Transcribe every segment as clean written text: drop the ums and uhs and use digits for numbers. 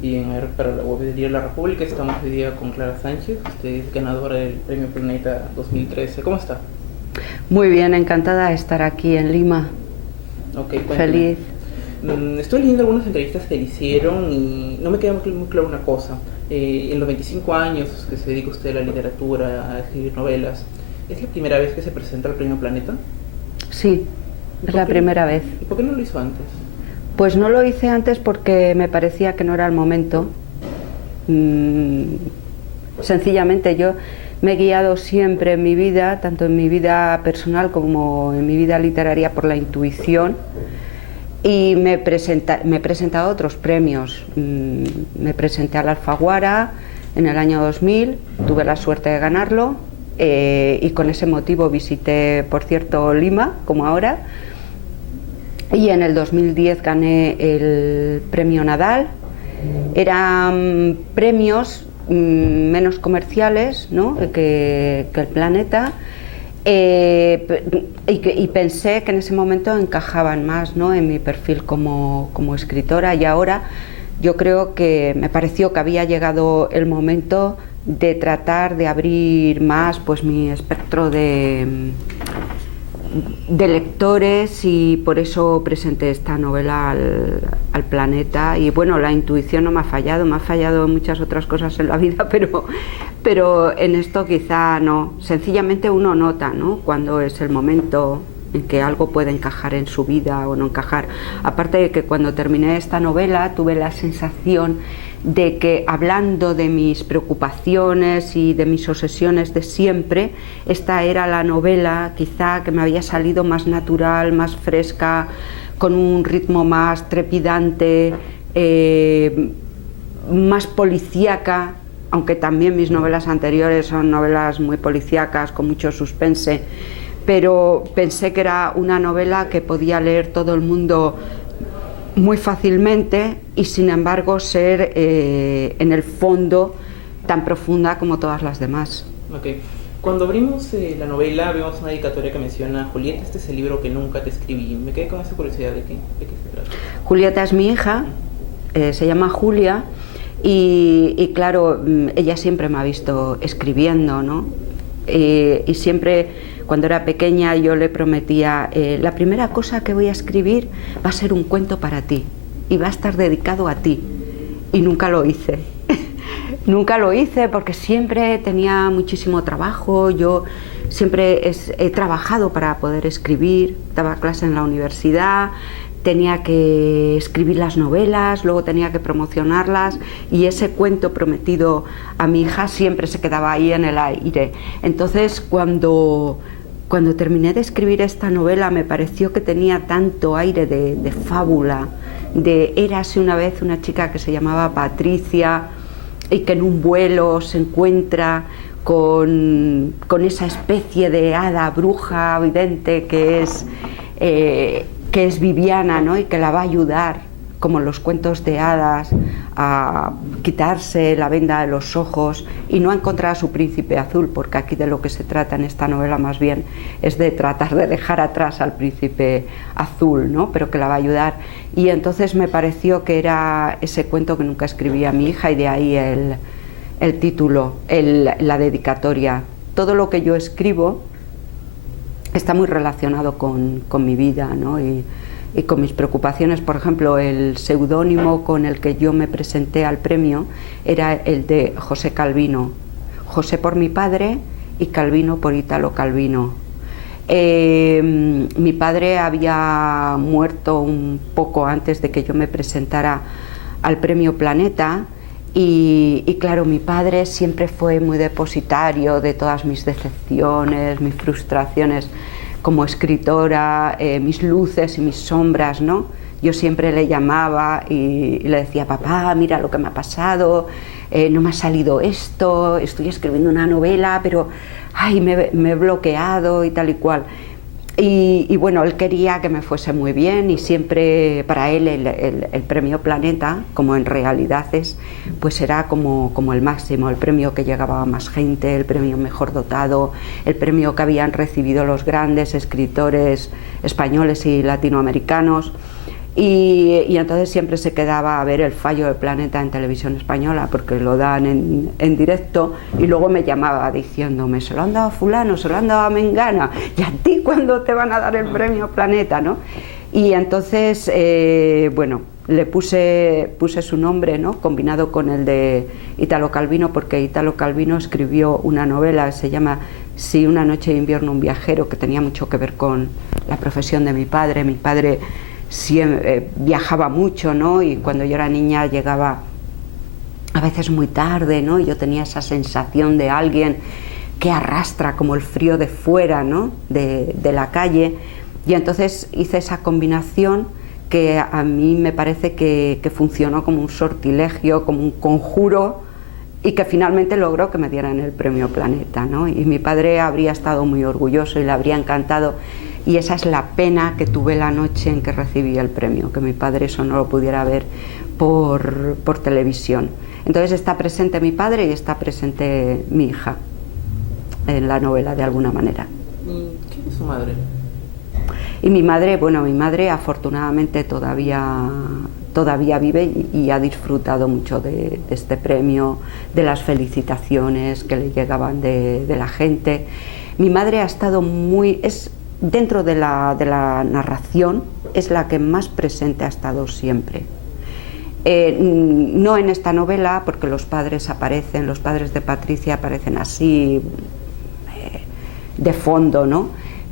Bien, a ver, para la web del Diario de la República estamos hoy día con Clara Sánchez, usted es ganadora del Premio Planeta 2013. ¿Cómo está? Muy bien, encantada de estar aquí en Lima. Ok, cuénteme. Feliz. Estoy leyendo algunas entrevistas que le hicieron y no me queda muy claro una cosa. En los 25 años que se dedica usted a la literatura, a escribir novelas, ¿es la primera vez que se presenta al Premio Planeta? Sí, es la primera vez. ¿Y por qué no lo hizo antes? Pues no lo hice antes porque me parecía que no era el momento. Sencillamente yo me he guiado siempre en mi vida, tanto en mi vida personal como en mi vida literaria, por la intuición. Y me he presentado a otros premios. Me presenté al Alfaguara en el año 2000, tuve la suerte de ganarlo y con ese motivo visité, por cierto, Lima, como ahora. Y en el 2010 gané el premio Nadal. Eran premios menos comerciales, ¿no?, que el Planeta. Y pensé que en ese momento encajaban más, ¿no?, en mi perfil como escritora, y ahora yo creo que me pareció que había llegado el momento de tratar de abrir más, pues, mi espectro de lectores, y por eso presenté esta novela al Planeta. Y bueno, la intuición no me ha fallado en muchas otras cosas en la vida, pero en esto quizá no. Sencillamente uno nota, ¿no?, cuando es el momento en que algo puede encajar en su vida o no encajar. Aparte de que cuando terminé esta novela tuve la sensación de que, hablando de mis preocupaciones y de mis obsesiones de siempre, esta era la novela quizá que me había salido más natural, más fresca, con un ritmo más trepidante, más policíaca, aunque también mis novelas anteriores son novelas muy policíacas, con mucho suspense, pero pensé que era una novela que podía leer todo el mundo muy fácilmente y, sin embargo, ser en el fondo tan profunda como todas las demás. Okay. Cuando abrimos la novela vemos una dedicatoria que menciona: Julieta, este es el libro que nunca te escribí. Me quedé con esa curiosidad de qué se trata. Julieta es mi hija, se llama Julia, y claro, ella siempre me ha visto escribiendo, ¿no? Y siempre, cuando era pequeña, yo le prometía: la primera cosa que voy a escribir va a ser un cuento para ti y va a estar dedicado a ti. Y nunca lo hice. Nunca lo hice porque siempre tenía muchísimo trabajo. Yo siempre he trabajado para poder escribir, daba clase en la universidad, tenía que escribir las novelas, luego tenía que promocionarlas, y ese cuento prometido a mi hija siempre se quedaba ahí en el aire. Entonces, cuando terminé de escribir esta novela, me pareció que tenía tanto aire de fábula, de érase una vez una chica que se llamaba Patricia y que en un vuelo se encuentra con esa especie de hada, bruja, vidente que es Viviana, ¿no?, y que la va a ayudar, como en los cuentos de hadas, a quitarse la venda de los ojos y no a encontrar a su príncipe azul, porque aquí de lo que se trata en esta novela más bien es de tratar de dejar atrás al príncipe azul, ¿no?, pero que la va a ayudar. Y entonces me pareció que era ese cuento que nunca escribí a mi hija, y de ahí el título, la dedicatoria. Todo lo que yo escribo está muy relacionado con mi vida, ¿no?, y con mis preocupaciones. Por ejemplo, el seudónimo con el que yo me presenté al premio era el de José Calvino. José por mi padre y Calvino por Italo Calvino. Mi padre había muerto un poco antes de que yo me presentara al premio Planeta, y claro, mi padre siempre fue muy depositario de todas mis decepciones, mis frustraciones como escritora, mis luces y mis sombras, ¿no? Yo siempre le llamaba y le decía: papá, mira lo que me ha pasado, no me ha salido esto, estoy escribiendo una novela, pero ay, me he bloqueado y tal y cual. Y bueno, él quería que me fuese muy bien, y siempre para él el premio Planeta, como en realidad es, pues era como el máximo, el premio que llegaba a más gente, el premio mejor dotado, el premio que habían recibido los grandes escritores españoles y latinoamericanos. Y entonces siempre se quedaba a ver el fallo del planeta en Televisión Española, porque lo dan en directo, y luego me llamaba diciéndome, se lo han dado a fulano, se lo han dado a Mengana, ¿y a ti cuándo te van a dar el premio Planeta, no? Y entonces, bueno, le puse su nombre, ¿no?, combinado con el de Italo Calvino, porque Italo Calvino escribió una novela, se llama Sí, una noche de invierno, un viajero, que tenía mucho que ver con la profesión de mi padre. Mi padre siempre, viajaba mucho, ¿no?, y cuando yo era niña llegaba a veces muy tarde, ¿no?, y yo tenía esa sensación de alguien que arrastra como el frío de fuera, ¿no?, de la calle. Y entonces hice esa combinación que a mí me parece que funcionó como un sortilegio, como un conjuro, y que finalmente logró que me dieran el premio Planeta, ¿no? Y mi padre habría estado muy orgulloso y le habría encantado, y esa es la pena que tuve la noche en que recibí el premio, que mi padre eso no lo pudiera ver por televisión. Entonces está presente mi padre y está presente mi hija en la novela, de alguna manera. ¿Y quién es su madre? Y mi madre, bueno, mi madre afortunadamente todavía vive y ha disfrutado mucho de este premio, de las felicitaciones que le llegaban de la gente. Mi madre ha estado dentro de la narración, es la que más presente ha estado siempre. No en esta novela, porque los padres de Patricia aparecen así, de fondo, ¿no?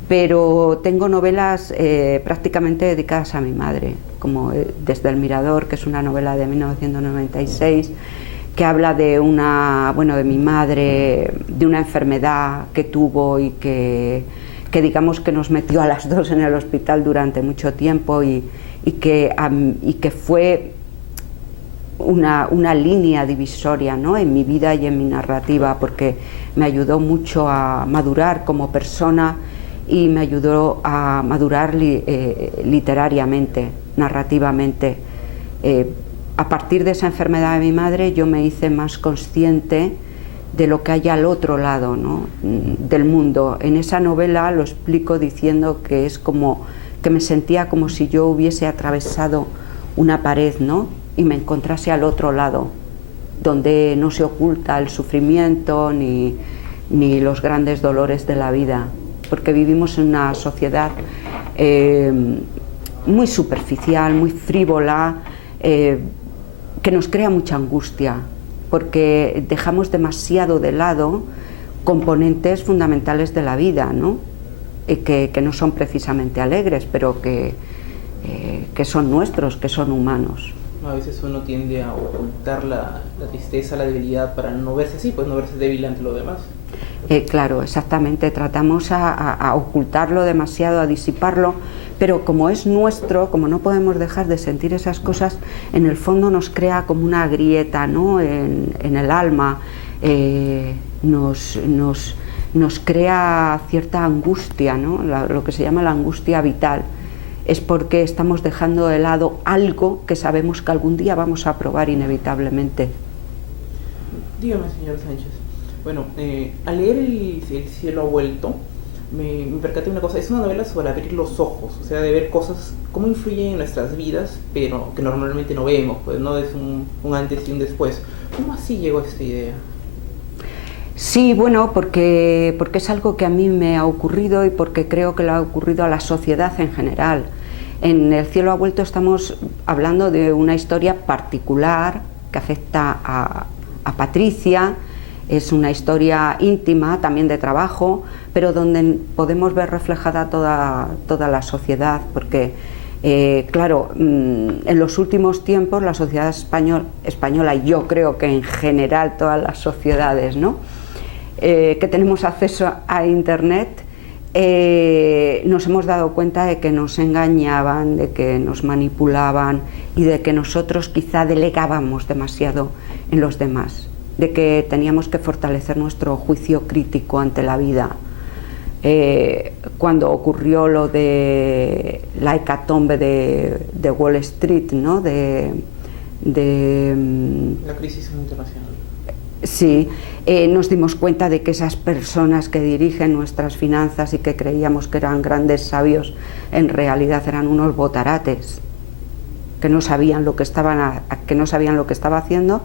Pero tengo novelas prácticamente dedicadas a mi madre, como Desde el Mirador, que es una novela de 1996, que habla de mi madre, de una enfermedad que tuvo y que digamos que nos metió a las dos en el hospital durante mucho tiempo, y que fue una línea divisoria, ¿no?, en mi vida y en mi narrativa, porque me ayudó mucho a madurar como persona y me ayudó a madurar literariamente, narrativamente. A partir de esa enfermedad de mi madre yo me hice más consciente de lo que hay al otro lado, ¿no?, del mundo. En esa novela lo explico diciendo que es como que me sentía como si yo hubiese atravesado una pared, ¿no?, y me encontrase al otro lado, donde no se oculta el sufrimiento ni los grandes dolores de la vida, porque vivimos en una sociedad muy superficial, muy frívola, que nos crea mucha angustia, porque dejamos demasiado de lado componentes fundamentales de la vida, ¿no?, que no son precisamente alegres, pero que son nuestros, que son humanos. A veces uno tiende a ocultar la tristeza, la debilidad, para no verse así, pues no verse débil ante lo demás. Claro, exactamente, tratamos a ocultarlo demasiado, a disiparlo, pero como es nuestro, como no podemos dejar de sentir esas cosas, en el fondo nos crea como una grieta, ¿no?, en el alma, nos crea cierta angustia, ¿no?, lo que se llama la angustia vital. Es porque estamos dejando de lado algo que sabemos que algún día vamos a probar inevitablemente. Dígame, señor Sánchez. Bueno, al leer El cielo ha vuelto, me percaté de una cosa. Es una novela sobre abrir los ojos, o sea, de ver cosas, cómo influyen en nuestras vidas, pero que normalmente no vemos, pues no es un antes y un después. ¿Cómo así llegó a esta idea? Sí, bueno, porque es algo que a mí me ha ocurrido y porque creo que le ha ocurrido a la sociedad en general. En El cielo ha vuelto estamos hablando de una historia particular que afecta a Patricia. Es una historia íntima, también de trabajo, pero donde podemos ver reflejada toda la sociedad, porque claro, en los últimos tiempos la sociedad española, y yo creo que en general todas las sociedades, ¿no?, que tenemos acceso a Internet, nos hemos dado cuenta de que nos engañaban, de que nos manipulaban y de que nosotros quizá delegábamos demasiado en los demás, de que teníamos que fortalecer nuestro juicio crítico ante la vida. Cuando ocurrió lo de la hecatombe de Wall Street, ¿no?, la crisis internacional. Sí, nos dimos cuenta de que esas personas que dirigen nuestras finanzas y que creíamos que eran grandes sabios, en realidad eran unos botarates, que no sabían lo que que no sabían lo que estaba haciendo,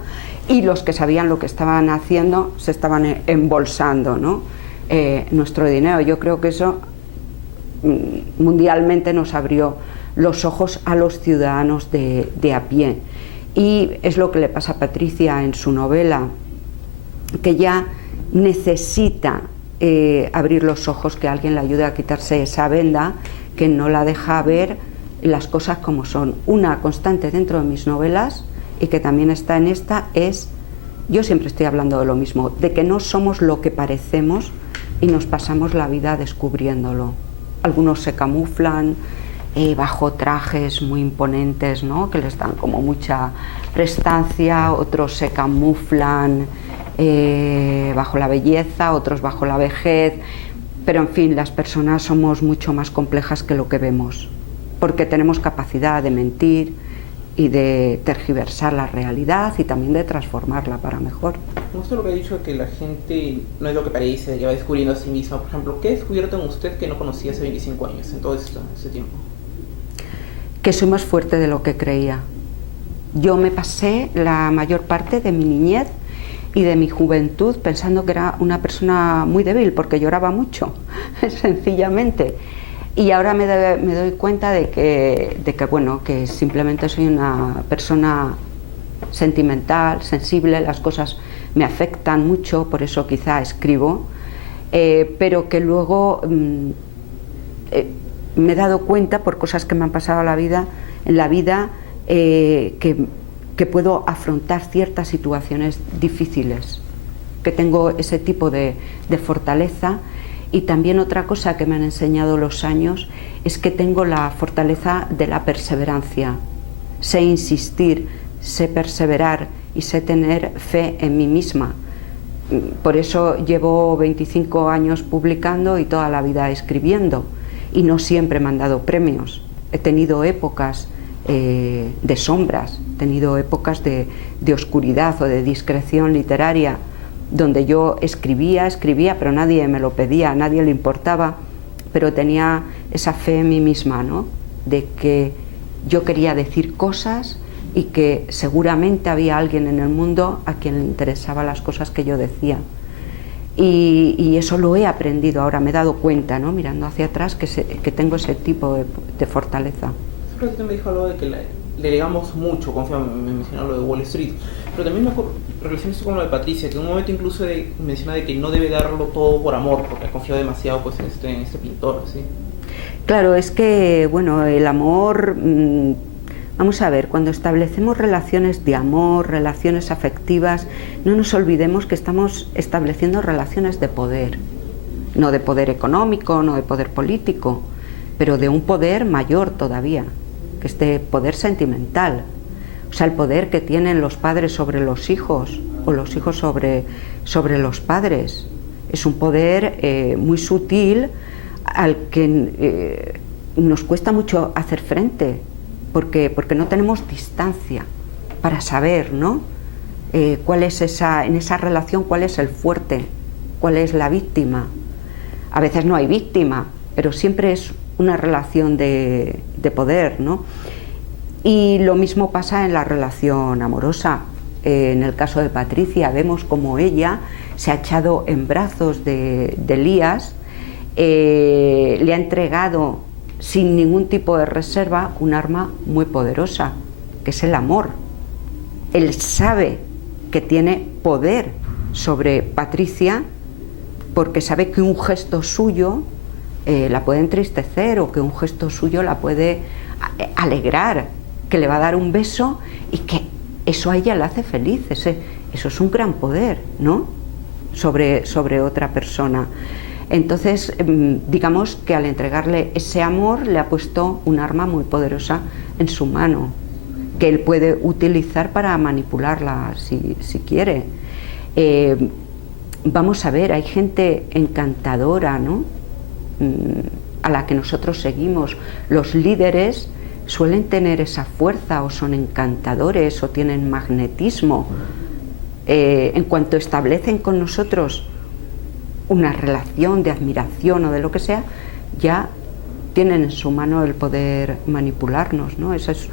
y los que sabían lo que estaban haciendo se estaban embolsando, ¿no? Nuestro dinero. Yo creo que eso mundialmente nos abrió los ojos a los ciudadanos de a pie. Y es lo que le pasa a Patricia en su novela, que ya necesita abrir los ojos, que alguien le ayude a quitarse esa venda que no la deja ver las cosas como son. Una constante dentro de mis novelas, y que también está en esta, es, yo siempre estoy hablando de lo mismo, de que no somos lo que parecemos y nos pasamos la vida descubriéndolo. Algunos se camuflan bajo trajes muy imponentes, ¿no?, que les dan como mucha prestancia, otros se camuflan bajo la belleza, otros bajo la vejez, pero en fin, las personas somos mucho más complejas que lo que vemos, porque tenemos capacidad de mentir y de tergiversar la realidad y también de transformarla para mejor. Me gusta lo que ha dicho, que la gente no es lo que parece, que va descubriendo a sí misma. Por ejemplo, ¿qué ha descubierto en usted que no conocía hace 25 años, en todo ese tiempo? Que soy más fuerte de lo que creía. Yo me pasé la mayor parte de mi niñez y de mi juventud pensando que era una persona muy débil, porque lloraba mucho, sencillamente. Y ahora me doy cuenta de que bueno, que simplemente soy una persona sentimental, sensible, las cosas me afectan mucho, por eso quizá escribo, pero que luego me he dado cuenta, por cosas que me han pasado en la vida, que puedo afrontar ciertas situaciones difíciles, que tengo ese tipo de fortaleza. Y también otra cosa que me han enseñado los años es que tengo la fortaleza de la perseverancia. Sé insistir, sé perseverar y sé tener fe en mí misma. Por eso llevo 25 años publicando y toda la vida escribiendo, y no siempre me han dado premios. He tenido épocas de sombras, he tenido épocas de oscuridad o de discreción literaria, donde yo escribía, pero nadie me lo pedía, a nadie le importaba, pero tenía esa fe en mí misma, ¿no?, de que yo quería decir cosas y que seguramente había alguien en el mundo a quien le interesaban las cosas que yo decía. Y eso lo he aprendido, ahora me he dado cuenta, ¿no?, mirando hacia atrás, que tengo ese tipo de fortaleza. Usted me dijo algo de que le legamos mucho, me mencionó lo de Wall Street, pero también me relaciono esto con lo de Patricia, que en un momento incluso menciona de que no debe darlo todo por amor, porque ha confiado demasiado pues, en este pintor, ¿sí? Claro, es que, bueno, el amor, vamos a ver, cuando establecemos relaciones de amor, relaciones afectivas, no nos olvidemos que estamos estableciendo relaciones de poder, no de poder económico, no de poder político, pero de un poder mayor todavía, que es de poder sentimental. O sea, el poder que tienen los padres sobre los hijos, o los hijos sobre los padres. Es un poder muy sutil al que nos cuesta mucho hacer frente, porque no tenemos distancia para saber, ¿no?, cuál es en esa relación, cuál es el fuerte, cuál es la víctima. A veces no hay víctima, pero siempre es una relación de poder, ¿no? Y lo mismo pasa en la relación amorosa. En el caso de Patricia vemos como ella se ha echado en brazos de Elías, le ha entregado sin ningún tipo de reserva un arma muy poderosa, que es el amor. Él sabe que tiene poder sobre Patricia porque sabe que un gesto suyo la puede entristecer, o que un gesto suyo la puede alegrar, que le va a dar un beso y que eso a ella la hace feliz. Eso es un gran poder, ¿no?, sobre otra persona. Entonces, digamos que al entregarle ese amor le ha puesto un arma muy poderosa en su mano, que él puede utilizar para manipularla si quiere. Vamos a ver, hay gente encantadora, ¿no?, a la que nosotros seguimos. Los líderes suelen tener esa fuerza, o son encantadores, o tienen magnetismo. En cuanto establecen con nosotros una relación de admiración o de lo que sea, ya tienen en su mano el poder manipularnos, ¿no? Esa es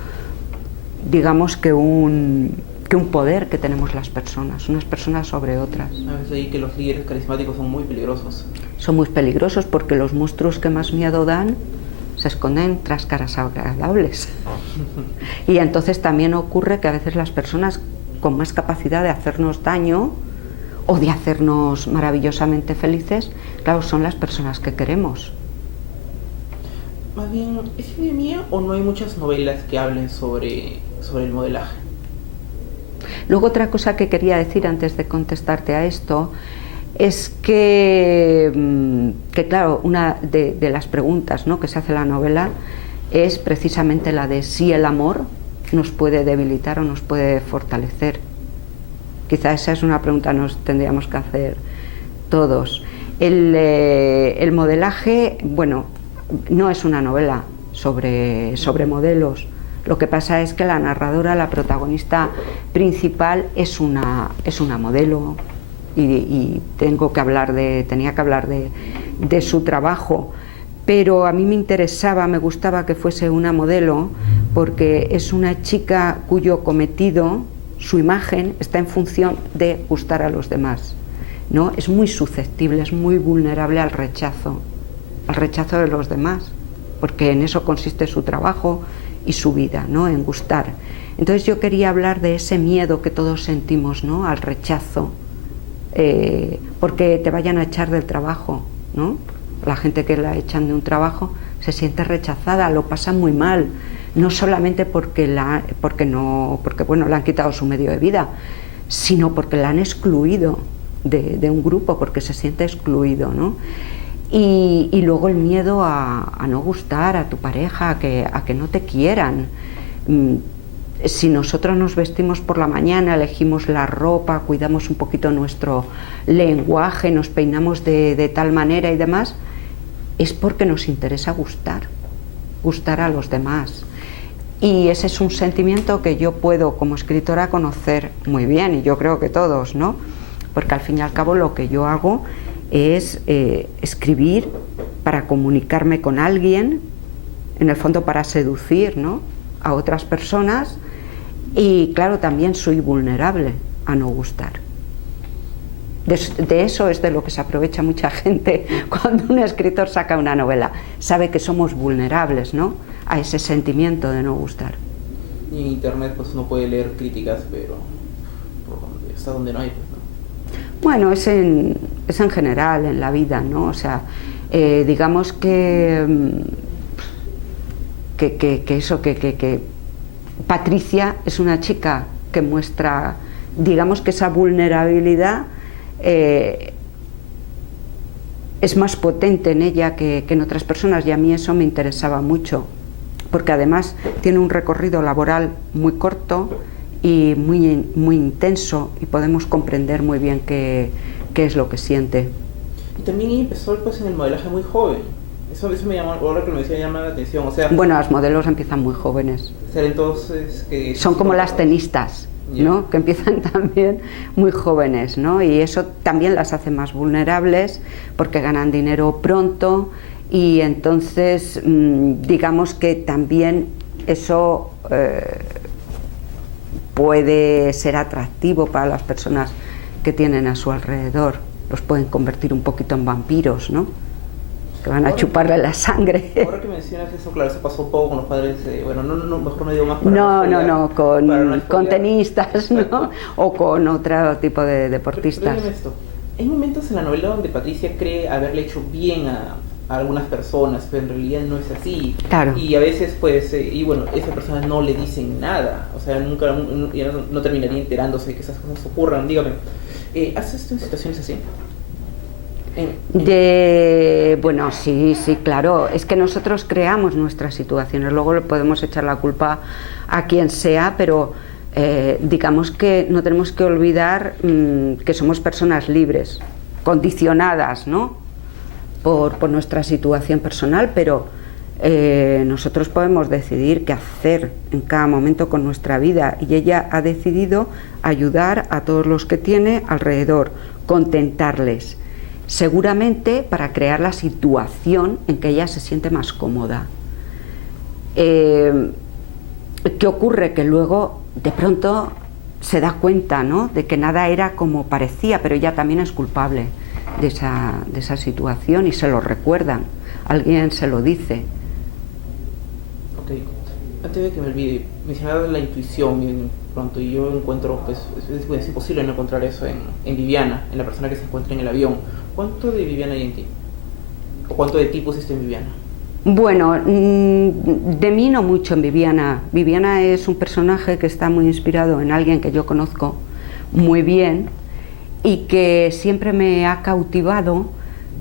digamos que un poder que tenemos las personas, unas personas sobre otras. A veces ahí que los líderes carismáticos son muy peligrosos. Son muy peligrosos porque los monstruos que más miedo dan se esconden tras caras agradables. Y entonces también ocurre que a veces las personas con más capacidad de hacernos daño o de hacernos maravillosamente felices, claro, son las personas que queremos. Más bien, ¿es idea mía o no hay muchas novelas que hablen sobre el modelaje? Luego otra cosa que quería decir antes de contestarte a esto es que claro, una de las preguntas, ¿no?, que se hace en la novela es precisamente la de si el amor nos puede debilitar o nos puede fortalecer. Quizá esa es una pregunta que nos tendríamos que hacer todos. El modelaje, bueno, no es una novela sobre modelos. Lo que pasa es que la narradora, la protagonista principal, es una modelo y tenía que hablar de su trabajo. Pero a mí me gustaba que fuese una modelo porque es una chica cuyo cometido, su imagen, está en función de gustar a los demás, ¿no? Es muy susceptible, es muy vulnerable al rechazo de los demás, porque en eso consiste su trabajo y su vida, ¿no?, en gustar. Entonces yo quería hablar de ese miedo que todos sentimos, ¿no?, al rechazo, porque te vayan a echar del trabajo, ¿no? La gente que la echan de un trabajo se siente rechazada, lo pasa muy mal, no solamente porque le han quitado su medio de vida, sino porque la han excluido de un grupo, porque se siente excluido, ¿no? Y luego el miedo a no gustar a tu pareja, a que no te quieran. Si nosotros nos vestimos por la mañana, elegimos la ropa, cuidamos un poquito nuestro lenguaje, nos peinamos de tal manera y demás, es porque nos interesa gustar a los demás. Y ese es un sentimiento que yo puedo como escritora conocer muy bien, y yo creo que todos, ¿no? Porque al fin y al cabo lo que yo hago es escribir para comunicarme con alguien, en el fondo para seducir, ¿no?, a otras personas, y claro, también soy vulnerable a no gustar. De eso es de lo que se aprovecha mucha gente cuando un escritor saca una novela. Sabe que somos vulnerables, ¿no?, a ese sentimiento de no gustar. Y en internet pues uno puede leer críticas, pero hasta donde no hay, pues, ¿no? Bueno, es en general en la vida, ¿no? O sea, digamos que Patricia es una chica que muestra, digamos que esa vulnerabilidad es más potente en ella que en otras personas, y a mí eso me interesaba mucho, porque además tiene un recorrido laboral muy corto y muy intenso, y podemos comprender muy bien qué es lo que siente. Y también ella empezó pues en el modelaje muy joven. Eso me llama, ahora que lo decía, llama la atención. O sea, bueno, las modelos empiezan muy jóvenes. Entonces, que son como las tenistas, ¿no?, yeah, que empiezan también muy jóvenes, ¿no? Y eso también las hace más vulnerables porque ganan dinero pronto, y entonces digamos que también eso puede ser atractivo para las personas que tienen a su alrededor. Los pueden convertir un poquito en vampiros, ¿no?, que van a chuparle la sangre. Ahora que mencionas eso, claro, eso pasó un poco con los padres, bueno, no, mejor no digo más. Con tenistas, ¿no? O con otro tipo de deportistas. Pero esto, hay momentos en la novela donde Patricia cree haberle hecho bien a algunas personas, pero en realidad no es así. Claro. Y a veces, pues, y bueno, esas personas no le dicen nada, o sea, nunca no terminaría enterándose de que esas cosas ocurran. Dígame, ¿haces esto en situaciones así? Bueno, sí, claro, es que nosotros creamos nuestras situaciones, luego le podemos echar la culpa a quien sea, pero digamos que no tenemos que olvidar que somos personas libres, condicionadas, ¿no?, por nuestra situación personal, pero nosotros podemos decidir qué hacer en cada momento con nuestra vida, y ella ha decidido ayudar a todos los que tiene alrededor, contentarles, seguramente para crear la situación en que ella se siente más cómoda. ¿qué ocurre? Que luego de pronto se da cuenta, ¿no?, de que nada era como parecía, pero ella también es culpable de esa situación y se lo recuerdan, alguien se lo dice. Ok, antes de que me olvide, mencionaba la intuición bien pronto, y yo encuentro, pues es imposible no encontrar eso en Viviana, en la persona que se encuentra en el avión. ¿Cuánto de Viviana hay en ti? ¿O cuánto de ti pusiste en Viviana? Bueno, de mí no mucho en Viviana. Viviana es un personaje que está muy inspirado en alguien que yo conozco muy bien y que siempre me ha cautivado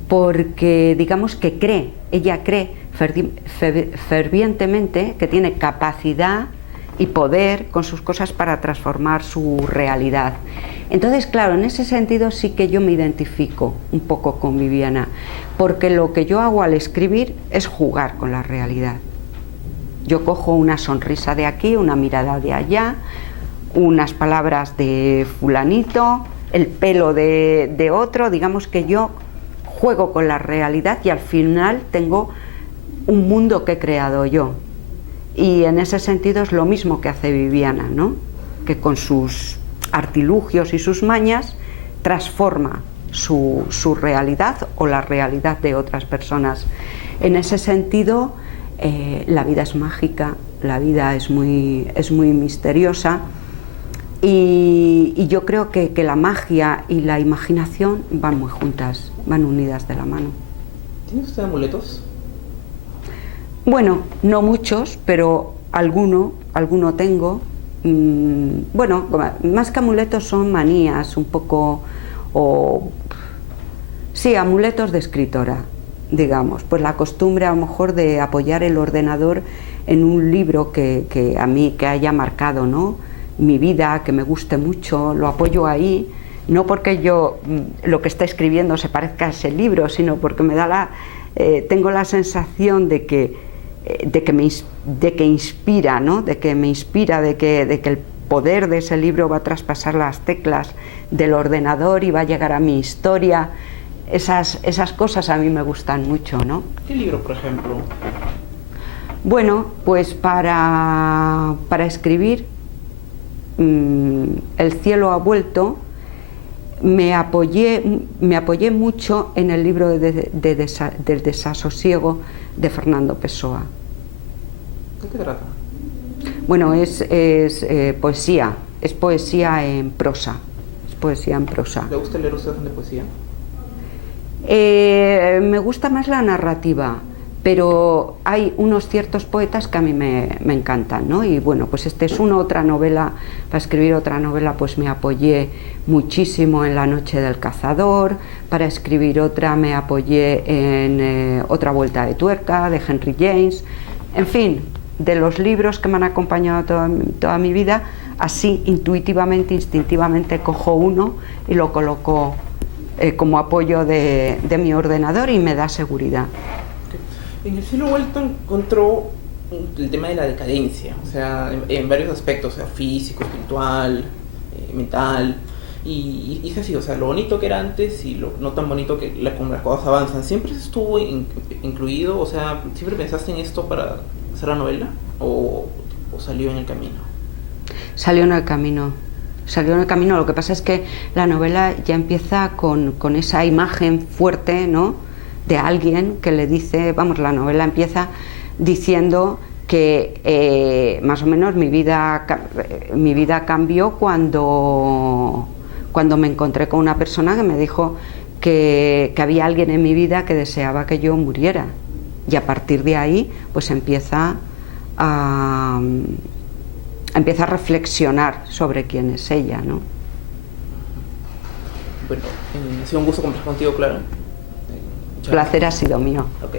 porque, digamos, que cree, ella cree fervientemente que tiene capacidad y poder con sus cosas para transformar su realidad. Entonces, claro, en ese sentido sí que yo me identifico un poco con Viviana, porque lo que yo hago al escribir es jugar con la realidad. Yo cojo una sonrisa de aquí, una mirada de allá, unas palabras de fulanito, el pelo de otro, digamos que yo juego con la realidad y al final tengo un mundo que he creado yo. Y en ese sentido es lo mismo que hace Viviana, ¿no?, que con sus artilugios y sus mañas transforma su realidad o la realidad de otras personas. En ese sentido, la vida es mágica, la vida es muy misteriosa y yo creo que la magia y la imaginación van muy juntas, van unidas de la mano. ¿Tiene usted amuletos? Bueno, no muchos, pero alguno tengo. Bueno, más que amuletos son manías, un poco, sí, amuletos de escritora, digamos. Pues la costumbre a lo mejor de apoyar el ordenador en un libro que a mí, que haya marcado, ¿no?, mi vida, que me guste mucho, lo apoyo ahí, no porque yo lo que está escribiendo se parezca a ese libro, sino porque me da tengo la sensación de que inspira, ¿no?, de que me inspira, de que el poder de ese libro va a traspasar las teclas del ordenador y va a llegar a mi historia. Esas cosas a mí me gustan mucho, ¿no? ¿Qué libro, por ejemplo? Bueno, pues para escribir El cielo ha vuelto, me apoyé mucho en el libro del desasosiego de Fernando Pessoa. ¿De qué trata? Bueno, es poesía, es poesía en prosa, ¿Le gusta leer usted de poesía? Me gusta más la narrativa, pero hay unos ciertos poetas que a mí me encantan, ¿no? Y bueno, pues este es otra novela, para escribir otra novela pues me apoyé muchísimo en La noche del cazador, para escribir otra me apoyé en Otra vuelta de tuerca, de Henry James, en fin, de los libros que me han acompañado toda mi vida, así intuitivamente, instintivamente cojo uno y lo coloco como apoyo de mi ordenador y me da seguridad. En El cielo vuelto encontró el tema de la decadencia, o sea, en varios aspectos, o sea, físico, espiritual, mental, y es así, o sea, lo bonito que era antes y lo no tan bonito que como las cosas avanzan. ¿Siempre estuvo incluido, o sea, siempre pensaste en esto para hacer la novela o salió en el camino? Salió en el camino. Lo que pasa es que la novela ya empieza con esa imagen fuerte, ¿no?, de alguien que le dice, vamos, la novela empieza diciendo que más o menos mi vida cambió cuando me encontré con una persona que me dijo que había alguien en mi vida que deseaba que yo muriera, y a partir de ahí pues empieza a reflexionar sobre quién es ella, ¿no? Bueno, ha sido un gusto conversar contigo, Clara. El placer ha sido mío. Ok.